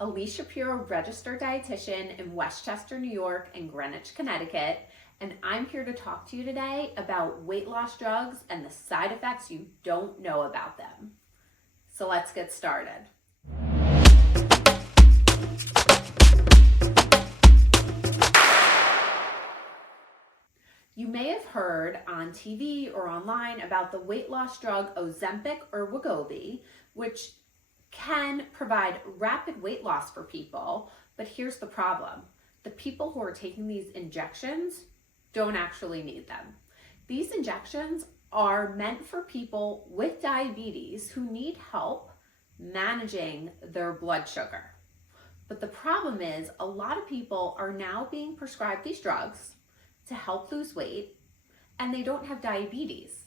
Ilyse Schapiro, registered dietitian in Westchester, New York and Greenwich, Connecticut, and I'm here to talk to you today about weight loss drugs and the side effects you don't know about them. So let's get started. You may have heard on TV or online about the weight loss drug Ozempic or Wegovy, which can provide rapid weight loss for people, but here's the problem. The people who are taking these injections don't actually need them. These injections are meant for people with diabetes who need help managing their blood sugar. But the problem is a lot of people are now being prescribed these drugs to help lose weight, and they don't have diabetes,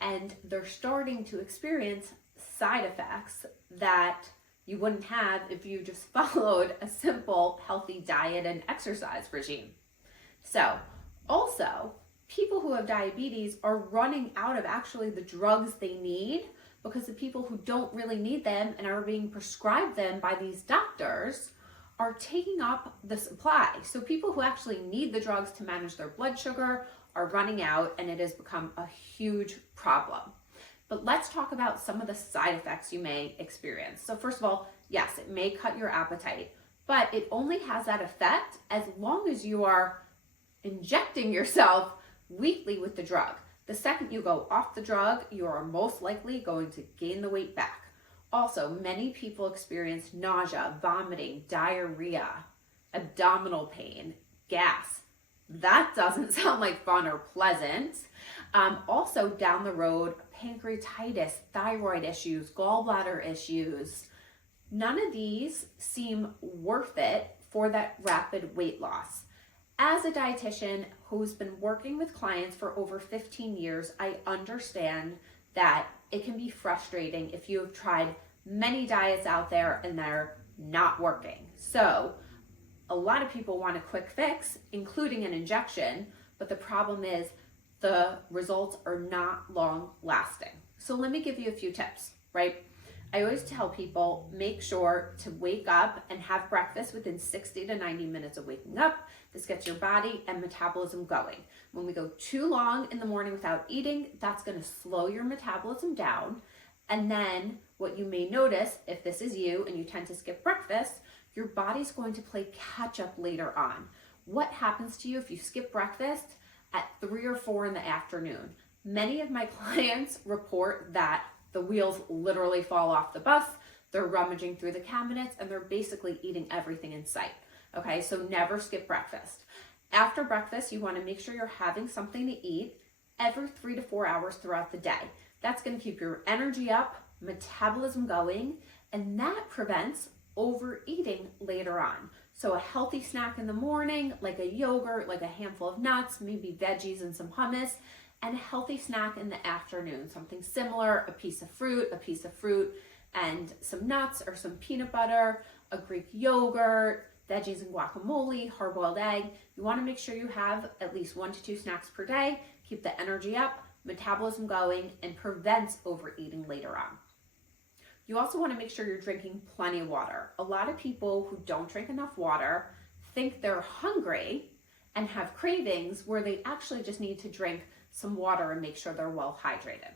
and they're starting to experience side effects that you wouldn't have if you just followed a simple healthy diet and exercise regime. So also, people who have diabetes are running out of actually the drugs they need because the people who don't really need them and are being prescribed them by these doctors are taking up the supply. So people who actually need the drugs to manage their blood sugar are running out, and it has become a huge problem. But let's talk about some of the side effects you may experience. So first of all, yes, it may cut your appetite, but it only has that effect as long as you are injecting yourself weekly with the drug. The second you go off the drug, you are most likely going to gain the weight back. Also, many people experience nausea, vomiting, diarrhea, abdominal pain, gas. That doesn't sound like fun or pleasant. Also, down the road, pancreatitis, thyroid issues, gallbladder issues. None of these seem worth it for that rapid weight loss. As a dietitian who's been working with clients for over 15 years, I understand that it can be frustrating if you have tried many diets out there and they're not working. So a lot of people want a quick fix, including an injection, but the problem is the results are not long lasting. So let me give you a few tips, right? I always tell people, make sure to wake up and have breakfast within 60 to 90 minutes of waking up. This gets your body and metabolism going. When we go too long in the morning without eating, that's going to slow your metabolism down. And then what you may notice, if this is you and you tend to skip breakfast, your body's going to play catch up later on. What happens to you if you skip breakfast at 3 or 4 in the afternoon? Many of my clients report that the wheels literally fall off the bus, they're rummaging through the cabinets, and they're basically eating everything in sight. Okay, so never skip breakfast. After breakfast, you want to make sure you're having something to eat every 3 to 4 hours throughout the day. That's going to keep your energy up, metabolism going, and that prevents overeating later on. So a healthy snack in the morning, like a yogurt, like a handful of nuts, maybe veggies and some hummus, and a healthy snack in the afternoon, something similar, a piece of fruit, and some nuts or some peanut butter, a Greek yogurt, veggies and guacamole, hard-boiled egg. You want to make sure you have at least 1 to 2 snacks per day, keep the energy up, metabolism going, and prevents overeating later on. You also want to make sure you're drinking plenty of water. A lot of people who don't drink enough water think they're hungry and have cravings where they actually just need to drink some water and make sure they're well hydrated.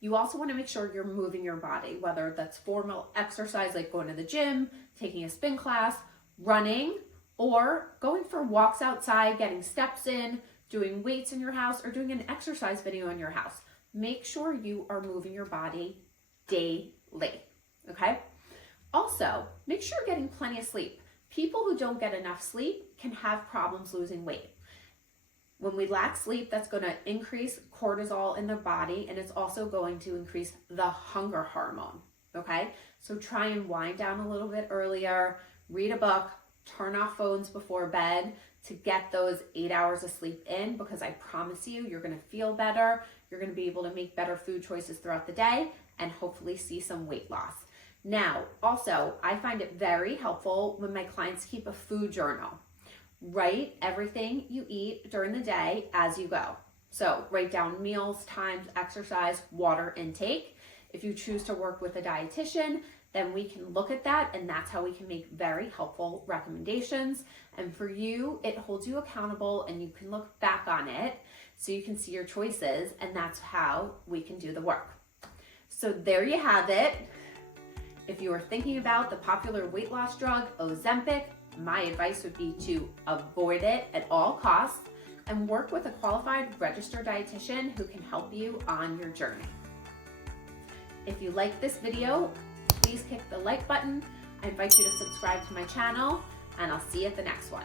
You also want to make sure you're moving your body, whether that's formal exercise like going to the gym, taking a spin class, running, or going for walks outside, getting steps in, doing weights in your house, or doing an exercise video in your house. Make sure you are moving your body daily, okay? Also, make sure you're getting plenty of sleep. People who don't get enough sleep can have problems losing weight. When we lack sleep, that's going to increase cortisol in the body, and it's also going to increase the hunger hormone, okay? So try and wind down a little bit earlier, read a book, turn off phones before bed to get those 8 hours of sleep in, because I promise you, you're going to feel better, you're going to be able to make better food choices throughout the day, and hopefully see some weight loss. Now, also, I find it very helpful when my clients keep a food journal. Write everything you eat during the day as you go. So write down meals, times, exercise, water intake. If you choose to work with a dietitian, then we can look at that, and that's how we can make very helpful recommendations. And for you, it holds you accountable, and you can look back on it so you can see your choices, and that's how we can do the work. So there you have it. If you are thinking about the popular weight loss drug Ozempic, my advice would be to avoid it at all costs and work with a qualified registered dietitian who can help you on your journey. If you like this video, please click the like button. I invite you to subscribe to my channel, and I'll see you at the next one.